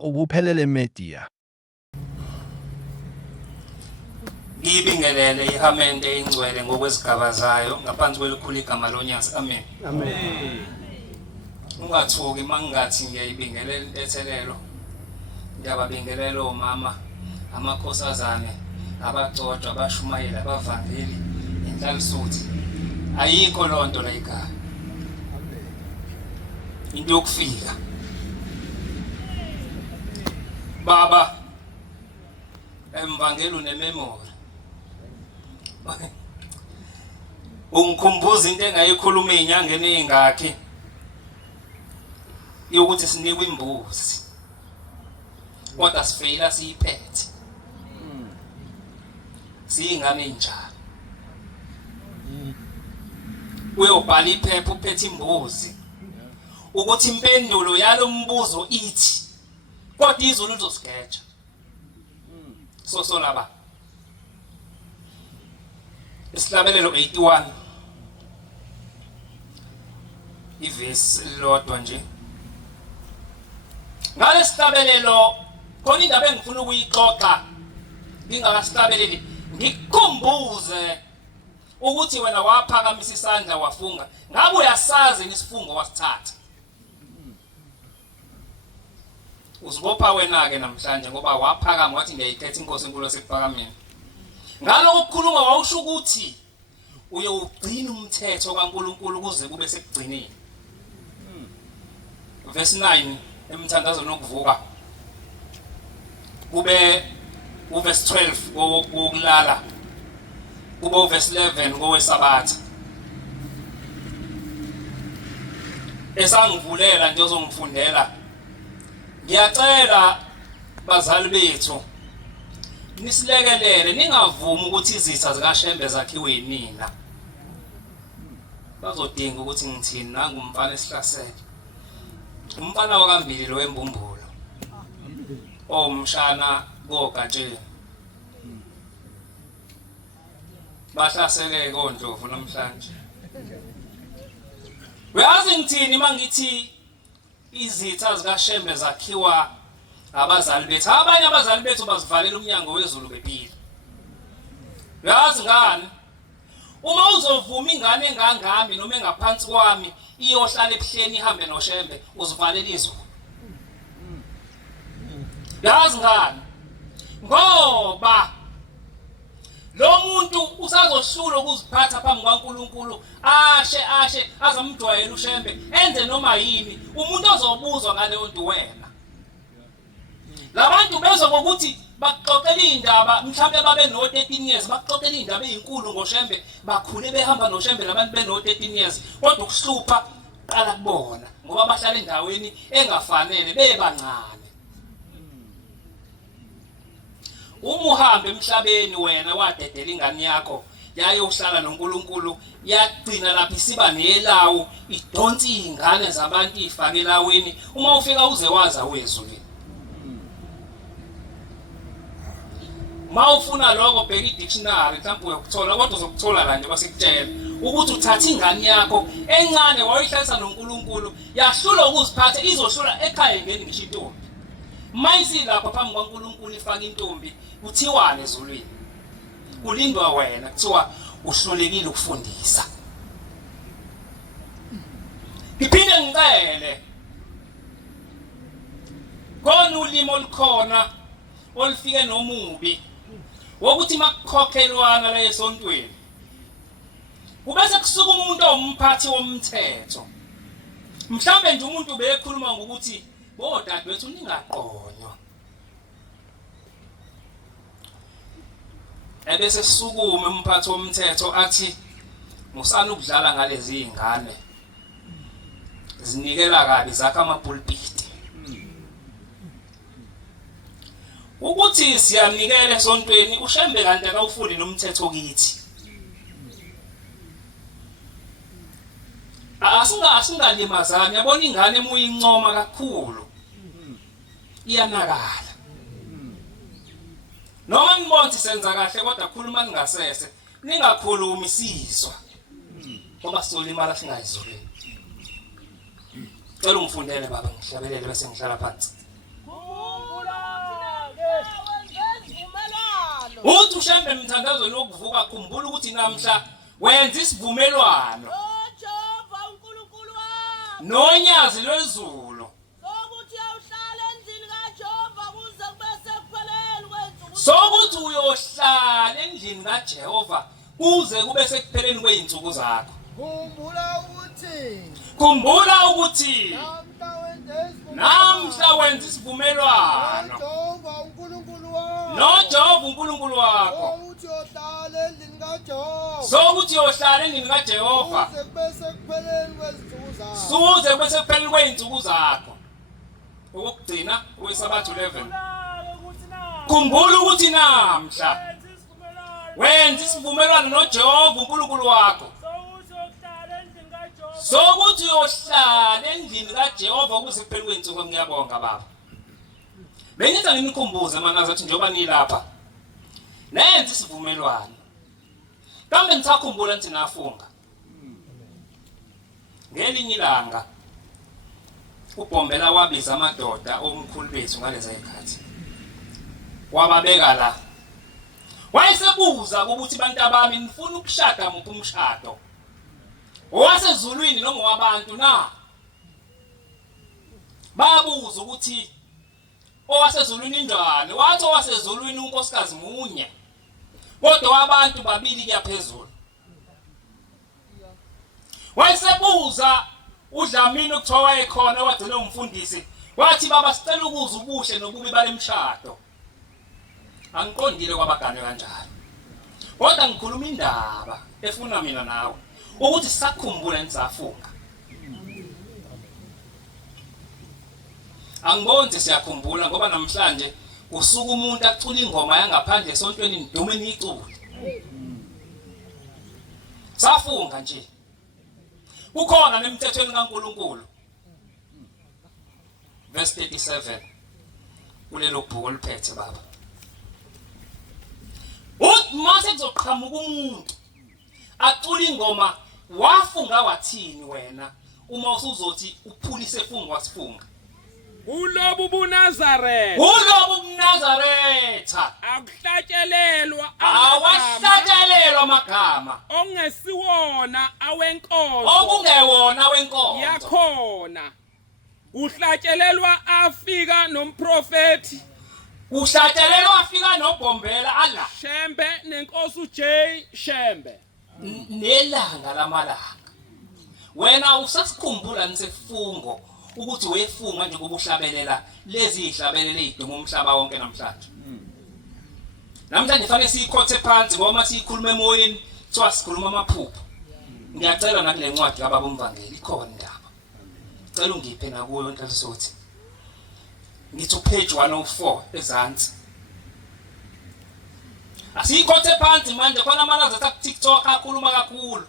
ubuphelele media. Ngibingelele ihamente ingcwele ngokwezigaba zayo ngaphansi kwelikhulu igama lonyasi. Amen. Amen. Ungathuki mangingathi ngiyayibingelela intethelelo. Ngiyababingelela omama, amakhosazane, abagcotshwa, abashumayeli, abavangeli, inhlalisuthi. Ayikho lonto la ekhaya. Into yokufika. Baba, emvangeli unememory. Ungikhumbuza into engayikhuluma ezinyangeni ezingakhi yokuthi sinikwe imbuzi. Kodwa sifeyila siyiphethe. Siyingane enjalo. Uyobhala iphepha uphethe imbuzi. Ukuthi impendulo yalombuzo ithi kodwa izulu lizosigeja. So laba. Isihlabelelo 81. Ivesi lodwa nje. Ngale sihlabelelo khona indaba engifuna ukuyixoxa. Ngingakasihlabeleli ngikukhumbuze ukuthi wena waphakamisa isandla wafunga. Ngabe uyasazi isifungo wasithatha? Uzibopha wena ke namhlanje ngoba waphakama wathi ngiyayikhetha inkosi enkulu yasekuphakameni. Ngalokho ukukhuluma wawusho ukuthi uyogcina umthetho kaNkuluNkulu kuze kube sekugcineni. Verse 9 emthandazo nokuvuka. Kube uverse 12 wokulala. Kube uverse 11 ngowesabatha. Esangivulela nje ozongifundela. Ngiyacela bazali bethu nisilekelele ningavumi ukuthi izitha zikaShembe zakhiwe yinina. Bazodinga ukuthi ngithini nangumfana esihlasele. Umfana wakambili lo wembumbulo. Omshana kogatsheni. Bahlasele koNdlovu namhlanje. Uyazi ngithini mangithi izitha zikaShembe zakhiwa abazali bethu. Abanye abazali bethu bazivalela umnyango wezulu bephila. Uyazi ngani? Uma uzovuma ingane engangami noma engaphansi kwami iyohlala ebuhleni ihambe noShembe uzivalela izulu. Uyazi ngani? Ngoba lo muntu usazoshula ukuziphatha phambi kwaNkuluNkulu ashe azamjwayela uShembe enze noma yini umuntu ozobuzwa ngaleyo nto wena. Labantu bezwe ngokuthi baxoxela indaba mhlawumbe babe no 13 years baxoxela indaba ezinkulu ngoShembe bakhule behamba noShembe labantu beno 13 years kodwa ukuhlupha qala kubona ngoba bahlala endaweni engafanele bebancane. Uma uhambe emhlabeni wena wadedela ingane yakho yayohlala noNkulunkulu yagcina lapha isiba nelawu idonsi izingane zabantu ifake elaweni uma ufika uze waza wezulu. Mawufuna lokho bheka i-dictionary mhlawumbe uyakuthola kodwa uzokuthola la nje basikutshela ukuthi uthatha ingane yakho encane wayihlalisa noNkulunkulu yahlula ukuziphatha izohlula ekhaya ngeni ngisho intombi. Mayisi lapha phambi kwaNkulunkulu ifaka intombi kuthiwane ezulwini. Kulindwa wena kuthiwa uhlulekile ukufundisa. Ngiphinde ngicele khona ulimo olukhona olufike nomubi wokuthi makukhokhelwana la esontweni ubese kusuka umuntu omphathi womthetho. Mhlambe nje umuntu bekhuluma ngokuthi bodadewethu ningaqonywa. Ebese sisukume umphathi womthetho athi musana ukudlala ngalezi izingane. Zinikela kabi zakha amapulpiti. Ukuthi siyanikela esontweni uShembe kanti akawufuni nomthetho kithi. Asingalimazani yabona ingane muyincoma kakhulu. Iyanakala. Noma ngibona senza kahle kodwa khuluma ningasese ningakhulumi isizwa. Ngoba solimala singayizolweni. Cela ungifundele baba ngihlabelele bese ngihlala phansi. uShembe emthandazweni wokuvuka khumbula ukuthi namhla wenza isivumelwano Jehova uNkulunkulu wami nonyazi lwezulu sokuthi awuhlale endlini kaJehova kuze kube sekupheleni kwensuku sokuthi uyohlala endlini kaJehova kuze kube sekupheleni kweinsuku zakho. Khumbula ukuthi namhla wenza isivumelwano noJehova uNkulunkulu wakho sokuthi uyohlala endlini kaJehova kuze kube sekupheleni kweinsuku zakho. Okugcina kweSabatha 11 khumbula ukuthi namhla wenza isivumelwano noJehova uNkulunkulu wakho sokuthi uyohlala endlini kaJehova kuze kuphele kweinsuku. Ngiyabonga baba. Bengithi nginikhumbuze manje athi njengoba nilapha nenza isivumelwano. Kambe ngisakhumbula nithi nafunga. Ngelinye ilanga uBhombela wabiza amadoda omkhulu bethu ngaleza ikhathi. Wababeka la. Wayesebuza ukuthi bantu abami nifuna ukushada muphi umshado? Owasezulwini noma wabantu na? Babuza ukuthi owasezulwini njani? Wathi owasezulwini unkosikazi munye. Kodwa wabantu babili kuyaphezulu. Wayesebuza uDlamini ukuthiwa wayekhona wagcina umfundisi. Wathi baba sicela ukuza ubuhle nobubi balemshado. Angiqondile kwabagane kanjalo. Kodwa ngikhuluma indaba efuna mina nawe ukuthi sakhumbula nisafunga. Angibonze siyakhumbula ngoba namhlanje usuku umuntu acula ingoma yangaphandle esontweni nidume niyicula. Safunga nje. Kukhona nemthethweni kaNkulunkulu. Verse 37 kulelo bhuku liphethe baba. Mase kuzoqhamuka umuntu acula ingoma wafunga wathini wena uma usuzothi uphulise funga wasifunga. Ulobu buNazaretha. Ulobu buNazaretha. Akuhlatshelelwa awahlatshelelwa amagama ongesiwona awenkonzo. okungewona wenkonzo yakhona. Uhlatshelelwa afika nomprofeti. Uhlatshelelwa afika noBhombela ala. Shembe nenkosi uJ Shembe. Nelanga lamalanga. Wena usasikhumbula nisefungo ukuthi wefunga nje kubuhlabelela lezi ihlabelele iduma umhlaba wonke namhlanje. Namhlanje fanele siyikhothe phansi ngoba siyikhuluma emoyeni kuthiwa sikhuluma amaphupho. Ngiyacela nakule ncwadi kababa umvangeli ikhona indaba. Cela ungiphe nakuyo inhliziyo ngithi page 104 ezansi. Asiyikhothe phansi manje khona amanazi ku TikTok akhuluma kakhulu.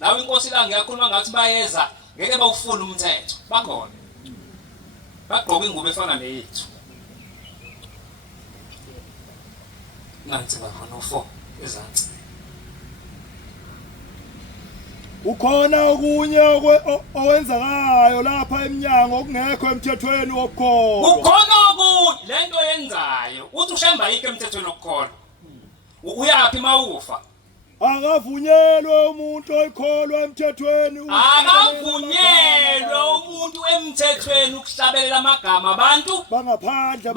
Nawe inkosi la ngiyakhuluma ngathi bayeza ngeke bawufuna umthetho. Bakhona. Bagqoka ingubo efana neyethu. Nansi baba 104 ezansi. Ukhona okunye owenzakayo lapha eminyango okungekho emthethweni wokukholwa. Ukhona okunye lento yenzayo uthi ushemba yike emthethweni wokukholwa. Uyaphi mawufa? Akavunyelwe umuntu oyikholwa emthethweni. Akavunyelwe umuntu emthethweni ukuhlabelela amagama abantu bangaphandle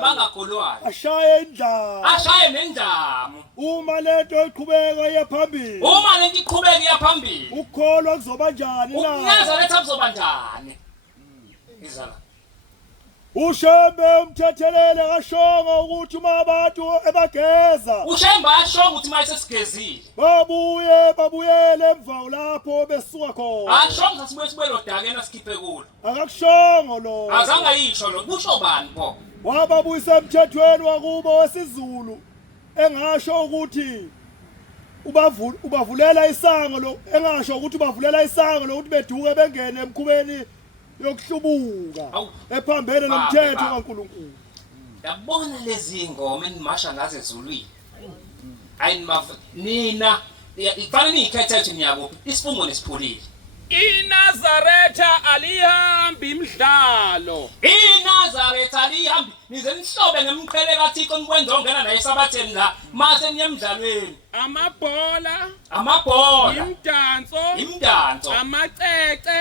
bangakholwayo. Ashaye indlamu. Ashaye nendamu. Uma lento iqhubeka iyaphambili. Uma lento iqhubeka iyaphambili. Ukukholwa kuzoba njani na? uNazaretha kuzoba njani? Izala. Ushembe umthethelele kashongo ukuthi uma abantu ebageza. Ushembe ashongo ukuthi manje sesigezile. Babuyele emva lapho besuka khona. Ashongo sibuye sibe lodakena sikhiphe kulo. Akakushongo lo. Azange ayisho lo. Kusho bani pho? Wababuyisa emthethweni wakubo wesiZulu engasho ukuthi ubavulela isango lo engasho ukuthi ubavulela isango lokuthi beduke bengene emkhubeni yokuhlubuka ephambene nomthetho kaNkulunkulu. Yabona lezi ingoma enimasha ngaze ezulwini. Nina ifanele nikhethe ukuthi niyakuphi isifungo nesiphulile. iNazaretha alihambi imidlalo. iNazaretha alihambi nize nihlobe ngemqhele kaThixo nikwenza ongena naye esabatheni la mase niye emidlalweni amabhola amabhola imdanso amacece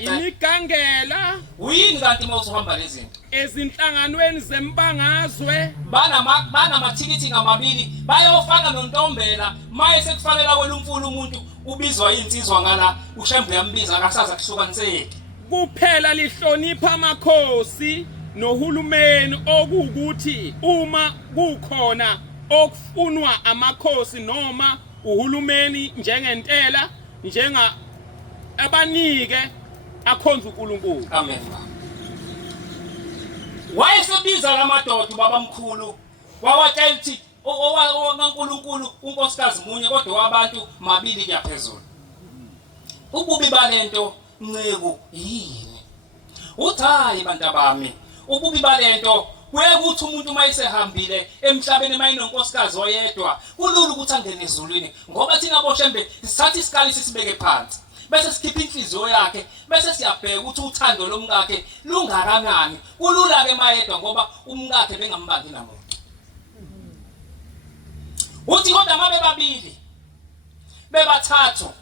imigangela uyini kanti mawusuhamba lezi zinto ezinhlanganweni zembangazwe banamathikithi ngamabili bayofana nontombela maye sekufanele kwela umfula umuntu ubizwa insizwa ngala ushembe yambiza akasaza kuhlukaniseki kuphela lihlonipha amakhosi nohulumeni okuwukuthi uma kukhona okufunwa amakhosi noma uhulumeni njengentela njenga abanike akhonza uNkulunkulu. Amen. Wayesebiza lamadoda babamkhulu wawatshela ukuthi owaNkulunkulu unkosikazi munye kodwa wabantu mabili kuyaphezulu. Ububi balento Ncegu yini? Uthi hayi bantu bami, ububi balento kuyekuthi umuntu mayisehambile emhlabeni mayinonkosikazi oyedwa kulula ukuthi angene ezulwini ngoba thina boshembe sithatha isikali sisibeke phansi bese sikhipha inhliziyo yakhe bese siyabheka ukuthi uthando lomkakhe lungakanani kulula ke mayedwa ngoba umkakhe bengambambi namuntu. Uthi kodwa mabe babili bebathathu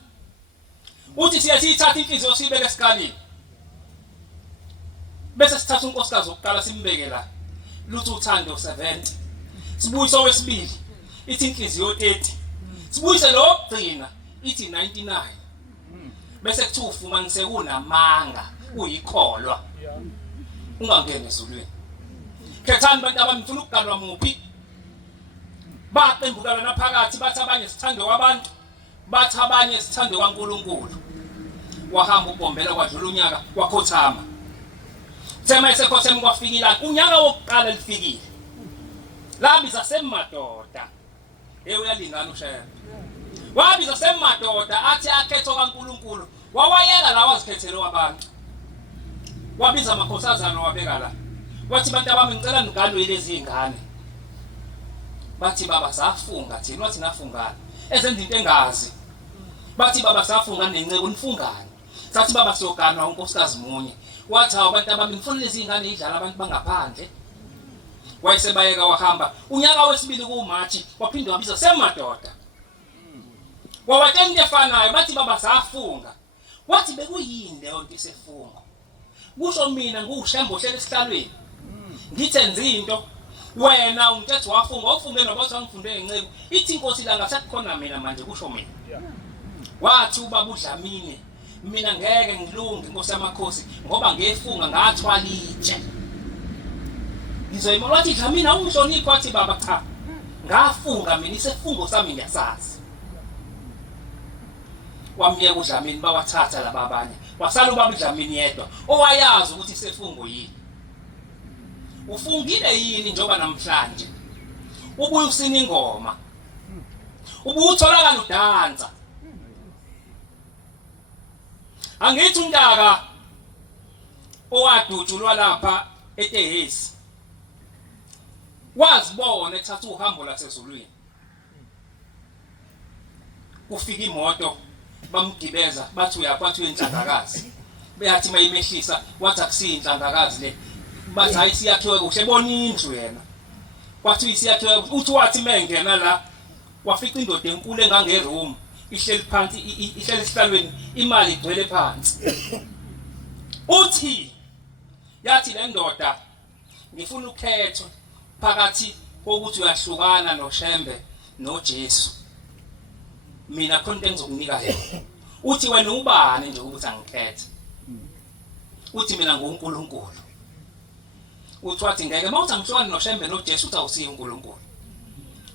uthi siyasithatha inhliziyo sibeke esikalini bese sithatha unkosikazi oqala simbeke la luthi uthando 70 sibuyise owesibili ithi inhliziyo 30 sibuyise lo ogcina ithi 99 bese kuthi ufumanise kunamanga uyikholwa ungangene ezulwini. Khethani bantu abamfuna ukugalwa muphi baqembukana naphakathi bathi abanye sithando kwabantu bathi abanye sithando kwaNkulunkulu. Wahamba ubombela kwadlula unyaka wakhothama thema esekhothema kwafikila unyaka wokuqala lifikile labiza semadoda uyalingana ushaya wabiza semadoda athi akhetho kaNkulunkulu wawayeka la wazikhethele wabantu wabiza amakhosazana wabeka la wathi bantu abami ngicela nigalo lezi izingane bathi baba safunga thina wathi nafungana ezenza into engazi bathi baba safunga nenceke nifungane sathi baba siyogana unkosikazi munye wathi abantu abami ngifuna lezi izingane idlala abantu bangaphandle wayesebayeka wahamba unyaka wesibili kuMachi waphinde wabiza semadoda wawatshela into efanayo bathi baba safunga wathi bekuyini leyo nto isefungo kusho mina ngushembo ohlele esihlalweni ngithenza into wena untetho wafunga ufunge nobathi angifunde ngenceke ithi inkosi la ngasakhona mina manje kusho mina wathi ubaba uDlamini mina ngeke ngilunge inkosi yamakhosi ngoba ngefunga ngathwala itshe ngizoyimola wathi Dlamini awungihloniphi wathi baba cha ngafunga mina isefungo sami ngiyasazi wamyeka uDlamini bawathatha laba abanye wasala ubaba uDlamini yedwa owayazi ukuthi isefungo yini ufungile yini njoba namhlanje ubuye usina ingoma ubuye utholakala udansa angithi untaka owadutshulwa lapha eTehesi wazibona ethatha uhambo lasezulwini kufika imoto bamgibeza bathi uyaphatha uyenhlanzakazi beyathi mayimehlisa wathi akusiyinhlanzakazi le bathi hayi siyakhiwe kuhle bona indlu yena kwathi siyakhiwe uthi wathi mengena la wafica indoda enkulu engangeroom ihleli phansi ihleli esihlalweni imali igcwele phansi uthi yathi le ndoda ngifuna ukhetho phakathi kokuthi uyahlukana noShembe noJesu mina khona into engizokunika yona uthi wena ubani nje ukuthi angikhethe uthi mina nguNkulunkulu uthi wathi ngeke mawuthi angihlukane noShembe noJesu uthi awusiye uNkulunkulu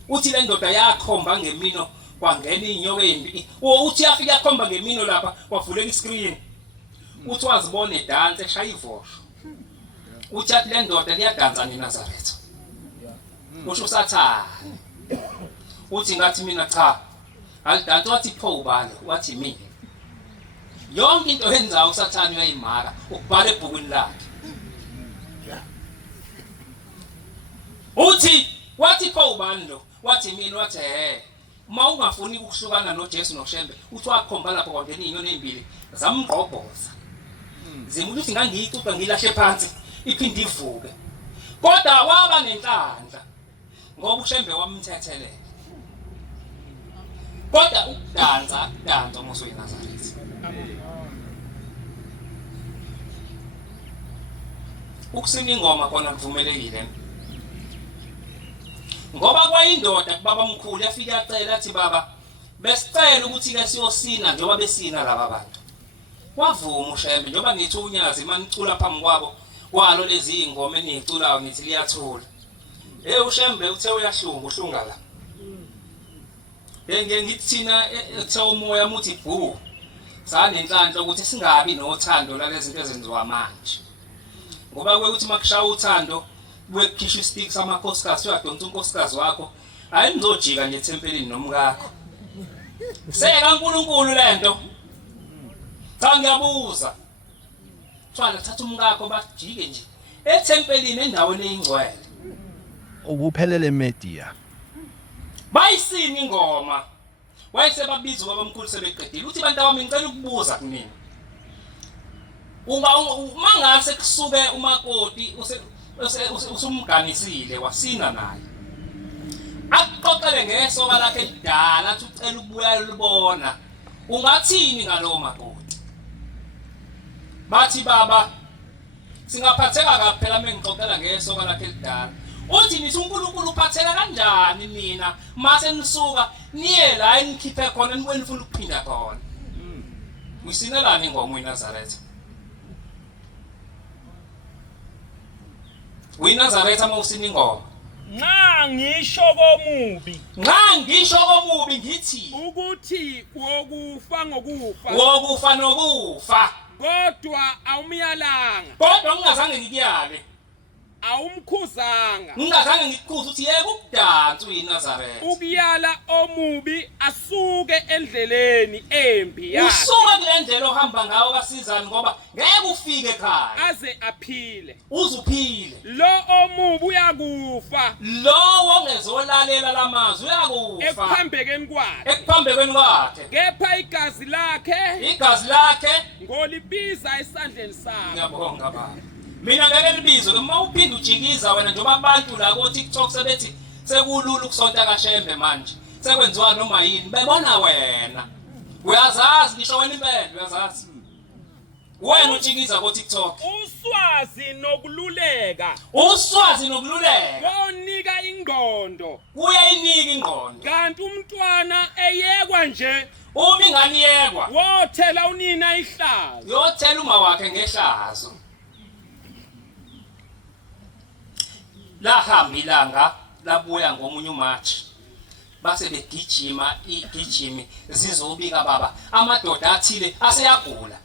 uthi le ndoda yakhomba ngemino kwangena inyoka embi uthi yafika yakhomba ngemino lapha kwavuleka iscreen uthi wazibona edanse eshaya ivosho uthi athi le ndoda liyadansa eNazaretha usho usathane uthi ngathi mina cha alidansi wathi pho ubani wathi mina yonke into yenzayo usathane uyayimaka ukubhala ebhukwini lakhe uthi wathi pho ubani lo wathi mina wathi uma ungafuni ukuhlukana noJesu noShembe uthi wakhomba lapho kwangena inyoni embili zamgqobhoza zimuthi ngangiyixuxa ngilahle phansi iphinde ivuke kodwa waba nenhlanhla ngoba uShembe wamthethelela kodwa ukudansa uMusa weNazaretha ukusina ingoma khona kuvumelekile ngoba kwayindoda kubaba mkhulu yafika yacela athi baba besicela ukuthi ke siyosina njengoba besina laba bantu wavuma uShembe njengoba nithi unyazi manicula phambi kwabo kwalo lezi ingoma eniziculayo nithi liyathula uShembe uthe uhlunga la ngithina ethe umoya muthi bhu sanenhlanhla ukuthi singabi nothando lalezi zinto ezenziwa manje ngoba kwekuthi makushaya uthando kukhishwa istick samakhosikazi uyadonsa unkosikazi wakho hayi nizojika nje ethempelini nomkakho seka uNkulunkulu lento cha ngiyabuza thwala thatha umkakho bajike nje ethempelini endaweni eyingcwele ukuphelele media bayisini ingoma wayesebabiza baba mkhulu sebeqedile uthi bantu abami ngicela ukubuza kunini mangase kusuke umakoti usumganisile wasina naye akuqoqele ngesoka lakhe elidala athi ucela ukubuya libona ungathini ngalowo makoti bathi baba singaphatheka kabi phela mengixoxela ngesoka lakhe elidala uthi nithi uNkulunkulu uphatheka kanjani mina mase nisuka niye la enikhiphe khona nifuna ukuphinda khona uyisinelani ingoma uNazaretha uNazaretha mawusina ingoma nxa ngisho komubi ngithi ukuthi wokufa nokufa kodwa awumyalanga kodwa ungazange ngikuyale awumkhuzanga ngingazange ngikukhuza ukuthi yeke ukudansa uNazaretha ukuyala omubi asuke endleleni embi yakhe usuka kule ndlela ohamba ngayo kaSizani ngoba ngeke ufike ekhaya aze aphile uzuphile lo omubi uyakufa lo ongezolalela lamazwi uyakufa ekuphambekeni kwakhe kepha igazi lakhe ngolibiza esandleni sakhe ngiyabonga baba mina ngeke libizwe uma uphinda ujikiza wena njengoba abantu la ko TikTok sebethi sekulula ukusonta kaShembe manje sekwenziwa noma yini bebona wena uyazazi ngisho wena impela uyazazi wena ujikiza ko TikTok uswazi nokululeka konika ingqondo kuyayinika ingqondo kanti umntwana eyekwa nje uma ingane yekwa wothela unina ihlazo yothela uma wakhe ngehlazo lahamba ilanga labuya ngomunye uMarch base begijima igijimi zizobika baba amadoda athile aseyagula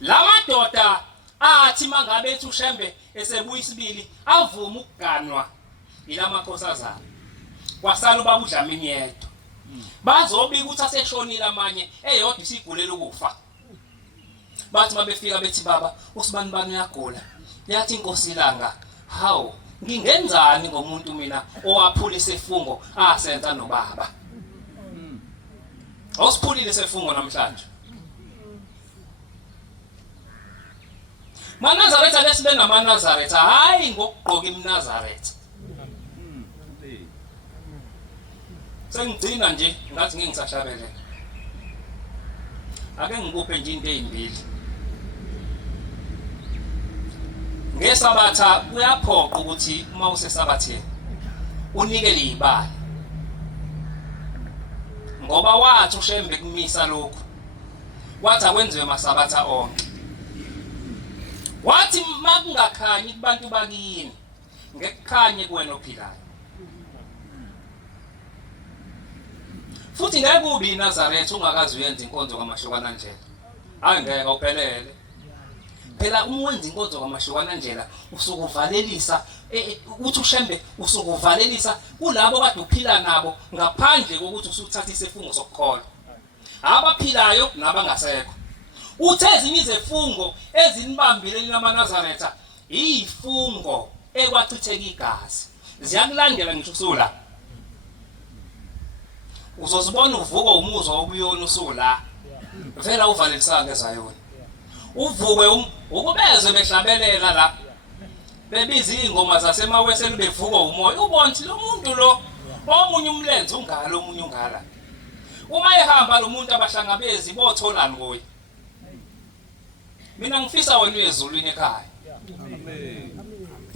lamadoda athi mangabe ethi uShembe esebuya isibili avuma ukuganwa ilamakhosazana kwasala ubaba uDlamini yedwa bazobika ukuthi aseshonile amanye eyodwa isigulela ukufa bathi mabefika bethi baba usibani bani uyagula yathi inkosi ilanga hawu ngingenzani ngomuntu mina owaphula isifungo asenza nobaba awusiphulile isifungo namhlanje maNazaretha lesibe namaNazaretha hayi ngokugqoka iMnazaretha sengigcina nje ngathi ngingisashabele ake ngikuphe nje into ezimbili ngesabatha kuyaphoqa ukuthi uma usesabatheni unikele izibali ngoba wathi uShembe kumisa lokho wathi akwenziwe masabatha onke wathi makungakhanyi kubantu bakini ngekukhanye kuwena ophilayo futhi ngeke ube iNazaretha ungakazi uyenza inkonzo kaMashokana Ndlela hayi ngeke uphelele phela umwenza inkonzo kaMashokana Ndlela usukuvalelisa uthi uShembe usukuvalelisa kulabo kade uphila nabo ngaphandle kokuthi usuthatha isifungo sokukholwa abaphilayo nabangasekho uthe ezinye izifungo ezinibambile namaNazaretha izifungo ekwachitheka igazi ziyakulandela ngisho usula uzozibona uvuka umuzwa obuyona usula vela uvalelisanga ezayona uvuke ukubeze behlabelela la bebiza ingoma zasemaweseni bevuka umoya ubona lo muntu lo omunye umlenze ungalo omunye ungala uma ehamba lo muntu abahlangabezi botholani kuye mina ngifisa wena uyezulwini ekhaya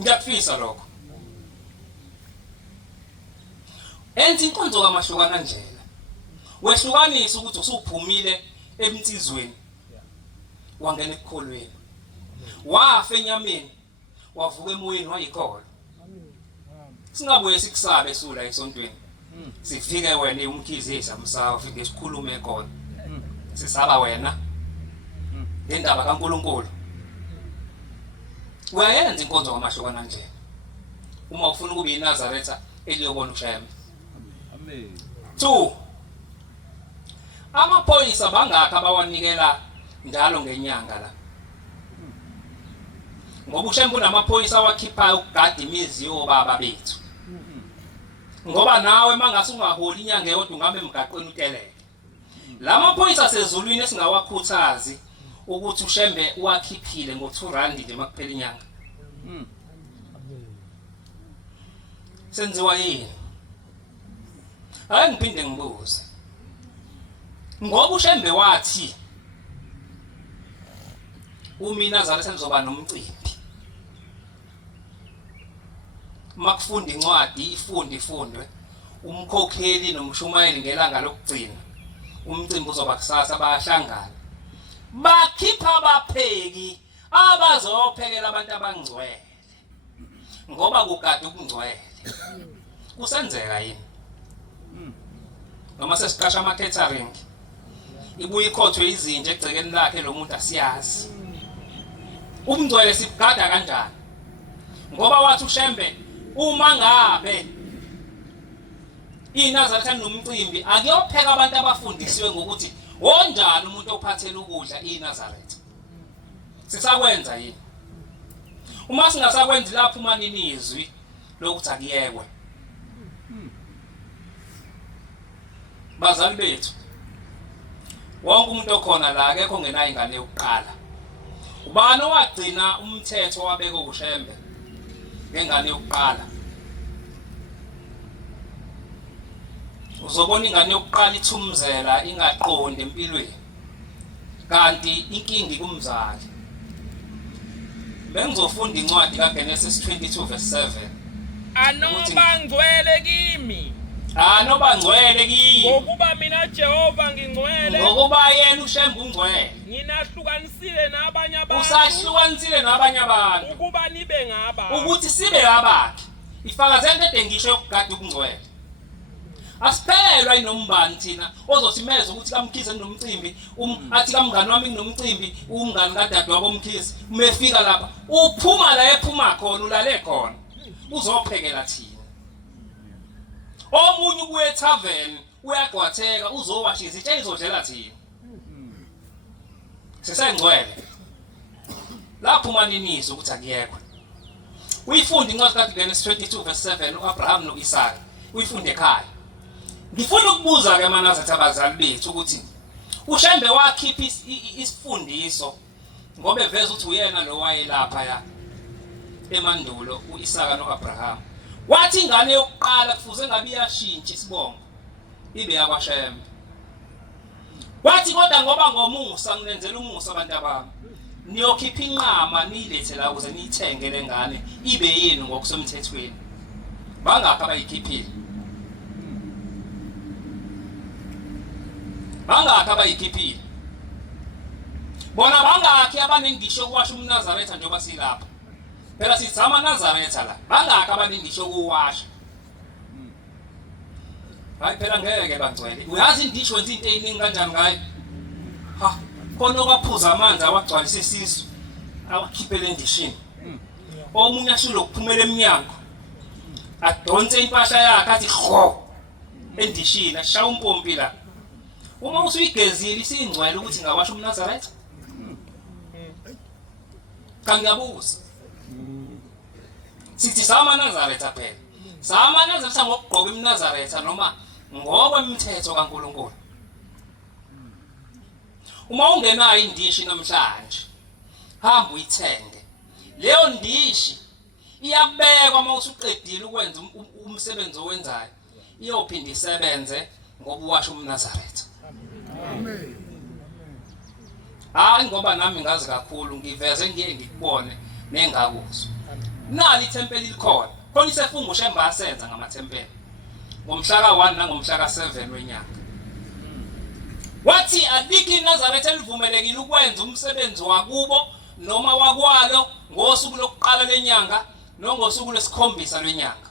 ngiyakufisa lokho enzi inkonzo kaMahlukana Ndlela wehlukanisa ukuthi usuphumile emtsizweni wangena ekukholweni wafa enyameni wavuka emoyeni wayikholwa singabuye sikusabe esula esontweni sifike wena umkhizi esamsawa ufike esikhulume khona sisaba wena ngendaba kaNkuluNkulu uyayenza inkonzo kaMahlukana Ndlela uma ufuna ukuba iNazaretha eliyobona uShembe. Amen. 2 amaphoyisa bangaka bawanikela njalo ngenyanga la ngoba uShembe unamaphoyisa wakhipha ukugada imizi yobaba bethu ngoba nawe mangase ungaholi inyanga eyodwa ungabe emgaqweni uteleke lamaphoyisa sezulwini esingawakhuthazi ukuthi uShembe wakhiphile ngo2 nje makuphela inyanga senziwa yini ngiphinde ngibuze ngoba uShembe wathi uMinazaretha nizoba nomcimbi makufunda incwadi ifundwe umkhokheli nomshumayeli ngelanga lokugcina umcimbi uzoba kusasa bayahlangana bakhipha abapheki abazophekela abantu abangcwele ngoba kugada ukungcwele kusenzeka yini noma sesiqasha ama catering ibuye ikhothwe izinja egcekeni lakhe lo muntu asiyazi umngcwele sibugada kanjani ngoba wathi uShembe uma ngabe iNazaretha nomcimbi akuyopheka abantu abafundisiwe ngokuthi onjani umuntu ophathela ukudla iNazaretha sisakwenza yini uma singasakwenzi lapho manini izwi lokuthi akuyekwe bazali bethu wonke umuntu okhona la akekho ngenayo ingane yokuqala ubani owagcina umthetho wabeka uShembe ngengane yokuqala uzobona ingane yokuqala ithumzela ingaqondi empilweni kanti inkingi kumzali bengizofunda incwadi kaGenesis 22 verse 7 anoba ngcwele kimi anoba ngcwele kimi ngokuba mina Jehova ngingcwele ngokuba yena uShembe ungcwele nginahlukanisile nabanye abantu usahlukanisile nabanye abantu ukuba nibe ngaba ukuthi sibe abakhe ifakazela into engisho yokugada ukungcwele asiphelwa inombani thina ozosimeza ukuthi kaMkhize nomcimbi athi kamngani wami nginomcimbi umngani kadadewabo Mkhize umefika lapha uphuma la ephuma khona ulale khona uzophekela thina omunye ubuye etavern uyagwatheka uzowasha izitsha izodlela thina sisengcwele lapho maninizo ukuthi akuyekwe uyifunda incwadi kaGenesis 22 verse 7 uAbraham noIsaka uyifunde ekhaya ngifuna ukubuza ke Manazaretha abazali bethu ukuthi uShembe wakhipha isifundiso ngoba eveza ukuthi uyena lo wayelapha ya emandulo uIsaka noAbraham wathi ingane yokuqala kufuze ngabe iyashintsha isibongo ibe yakwaShembe wathi kodwa ngoba ngomusa nginenzela umusa abantu abami niyokhipha inqama niyilethe la ukuze niyithenge lengane ibe yenu ngokusemthethweni bangapha bayikhiphile bangakho abayikhiphile bona bangakho abanengisho kuwasha uMnazaretha njengoba silapha phela sizama Nazaretha la bangakho abanengisho kuwasha hayi phela ngeke bangcwele uyazi indisho wenza into eyiningi kanjani ngayo ha khona okwaphuza amanzi awagcwalisa isisu awakhiphele endishini omunye ashulo ukuphumela eminyango adonse impahla yakhe athi ho endishini ashaya umpompi la uma usuyigezile isingcwele ukuthi ngawasha uMnazaretha kangiyabuza sithi sama Nazaretha phela sama Nazaretha ngokugqoka iMnazaretha noma ngokwemthetho kaNkuluNkulu uma ungenayo indishi namhlanje hamba uyithenge leyo ndishi iyabekwa uma usuqedile ukwenza umsebenzi owenzayo iyophinda isebenze ngoba uwasho umNazaretha. Amen. Ngoba nami ngazi kakhulu ngiveze ngiye ngikubone nengakuzwa. Nali ithempeli likhona. Khona isefungo shemba asenza ngamathempeli. Ngomhla ka1 nangomhla ka7 wenyanga. Wathi alikho iNazaretha elivumelekile ukwenza umsebenzi wakubo noma wakwalo ngosuku lokuqala lenyanga nongosuku lwesikhombisa lwenyanga.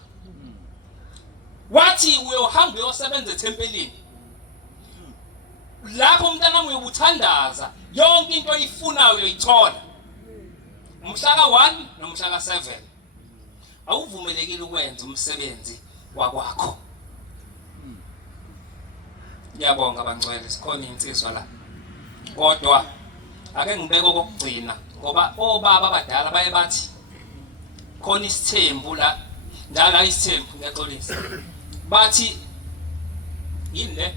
Wathi uyohamba uyosebenza ethempelini. Lapho umntanami uyobuthandaza yonke into oyifunayo uyithola. Umhla ka1 nomhla ka7 awuvumelekile ukwenza umsebenzi wakwakho. Ngiyabonga abangcwele sikhona insizwa la. Kodwa ake ngibeke okugcina ngoba obaba abadala baye bathi khona isithembu la njalo isithembu ngiyaxolisa. Bathi yini le?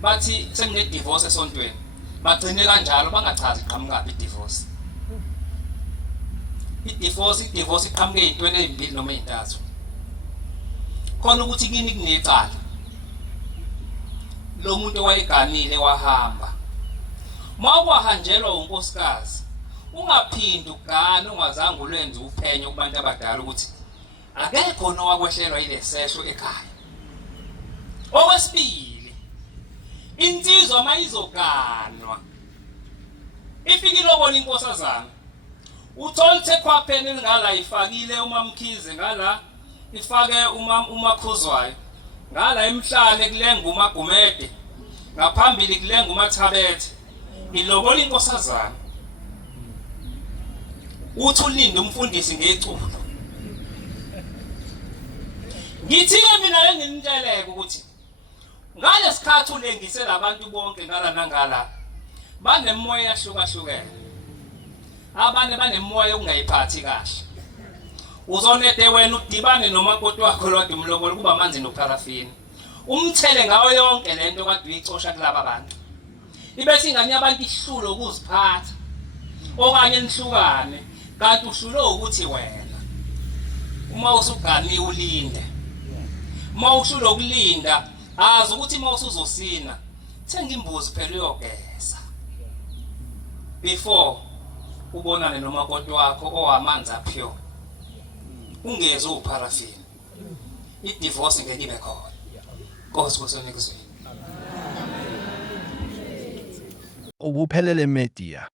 Bathi senine divorce esontweni. Bagcine kanjalo bangachazi iqhamuka idivorce. Idivorce iqhamuke ezintweni ezimbili noma ezintathu. Khona ukuthi kini kunecala. Lo muntu owayeganile wahamba. Mawuhanjelwa unkosikazi ungaphindi ugane ungazange ulenze uphenyo kubantu abadala ukuthi akekho nowakwehlelwa ilesehlo ekhaya. Okwesibili insizwa mayizoganwa ifikile obona inkosazana utholithe khwapheni elingala ifakile uMamkhize ngala ifake uMakhuzwayo ngala emhlane kulenga uMagumede ngaphambili kulenga uMathabethe ilobola inkosazana uthi ulinde umfundisi ngeculo. Ngithike mina engimtsheleke ukuthi ngalesikhathi ulengise labantu bonke ngala nangala banemoya yahlukahlukene. Abanye banemoya ungayiphathi kahle. Uzonede wena udibane nomakoti wakho lodwa umlobola kuba amanzi noparafini. Umthele ngayo yonke lento kade uyicosha kulaba bantu. Ibese ingane yabantu ihlulo ukuziphatha. Okanye nihlukane kanti ushulo ukuthi wena uma usuganiwe ulinde. Uma ushulo ukulinda azi ukuthi uma usuzosina thenga imbuzi phela uyogeza. Before ubonane nomakoti wakho owamanzi aphiyo. Ungeze uparafini. Idivorce ngeke ibe khona. Nkosi kusonikezwe. Ubuphelele Media.